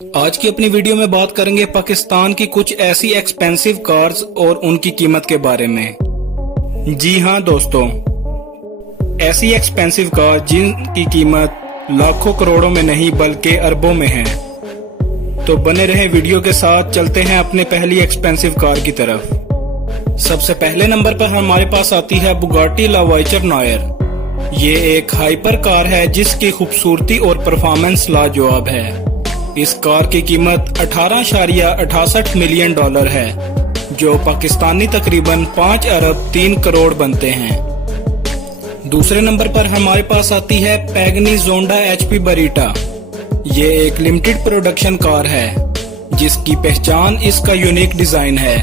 आज की अपनी वीडियो में बात करेंगे पाकिस्तान की कुछ ऐसी एक्सपेंसिव कार्स और उनकी कीमत के बारे में। जी हाँ दोस्तों, ऐसी एक्सपेंसिव कार जिनकी कीमत लाखों करोड़ों में नहीं बल्कि अरबों में है। तो बने रहे वीडियो के साथ, चलते हैं अपने पहली एक्सपेंसिव कार की तरफ। सबसे पहले नंबर पर हमारे पास आती है बुगाटी लावाइचर नॉयर। ये एक हाइपर कार है जिसकी खूबसूरती और परफॉर्मेंस लाजवाब है। इस कार की कीमत 18.68 मिलियन डॉलर है, जो पाकिस्तानी तकरीबन 5 अरब 3 करोड़ बनते हैं। दूसरे नंबर पर हमारे पास आती है पैगनी जोंडा एचपी बरीटा। ये एक लिमिटेड प्रोडक्शन कार है जिसकी पहचान इसका यूनिक डिजाइन है।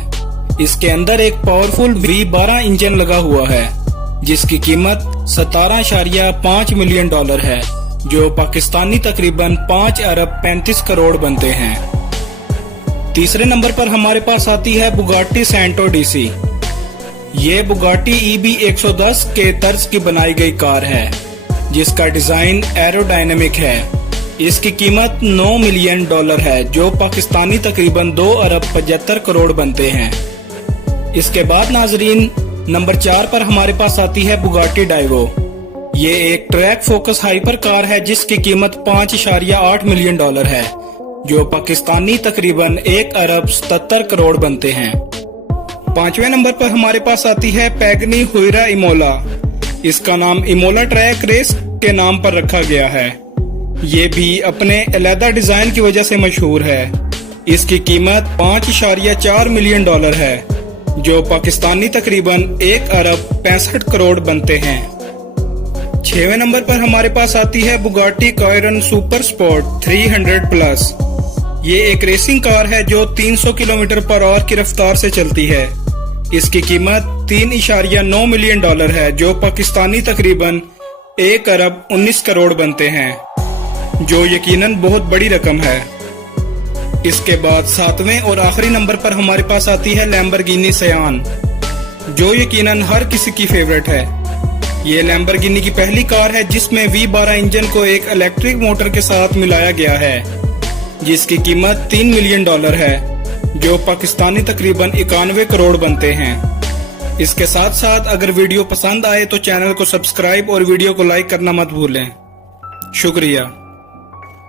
इसके अंदर एक पावरफुल V12 इंजन लगा हुआ है जिसकी कीमत 17.5 मिलियन डॉलर है, जो पाकिस्तानी तकरीबन 5 अरब 35 करोड़ बनते हैं। तीसरे नंबर पर हमारे पास आती है बुगाटी सैंटो डीसी। ये बुगाटी EB 110 के तर्ज की बनाई गई कार है जिसका डिजाइन एरोडायनेमिक है। इसकी कीमत 9 मिलियन डॉलर है, जो पाकिस्तानी तकरीबन 2 अरब 75 करोड़ बनते हैं। इसके बाद नाजरीन, नंबर 4 पर हमारे पास आती है बुगाटी डाइवो। ये एक ट्रैक फोकस हाइपर कार है जिसकी कीमत 5.8 मिलियन डॉलर है, जो पाकिस्तानी तकरीबन 1 अरब 77 करोड़ बनते हैं। पांचवें नंबर पर हमारे पास आती है पैगनी हुइरा इमोला। इसका नाम इमोला ट्रैक रेस के नाम पर रखा गया है। ये भी अपने अलग डिजाइन की वजह से मशहूर है। इसकी कीमत 5.4 मिलियन डॉलर है, जो पाकिस्तानी तकरीबन 1 अरब 65 करोड़ बनते हैं। 6वें नंबर पर हमारे पास आती है Bugatti Chiron super sport 300 plus. ये एक रेसिंग कार है जो 300 किलोमीटर पर आवर की रफ्तार से चलती है। इसकी कीमत 3.9 मिलियन डॉलर है, जो पाकिस्तानी तकरीबन 1 अरब 19 करोड़ बनते हैं, जो यकीनन बहुत बड़ी रकम है। इसके बाद 7वें और आखिरी नंबर पर हमारे पास आती है लैम्बोर्गिनी सयान, जो यकीनन हर किसी की फेवरेट है। ये लैम्बोर्गिनी की पहली कार है जिसमें V12 इंजन को एक इलेक्ट्रिक मोटर के साथ मिलाया गया है, जिसकी कीमत 3 मिलियन डॉलर है, जो पाकिस्तानी तकरीबन 91 करोड़ बनते हैं। इसके साथ साथ अगर वीडियो पसंद आए तो चैनल को सब्सक्राइब और वीडियो को लाइक करना मत भूलें। शुक्रिया।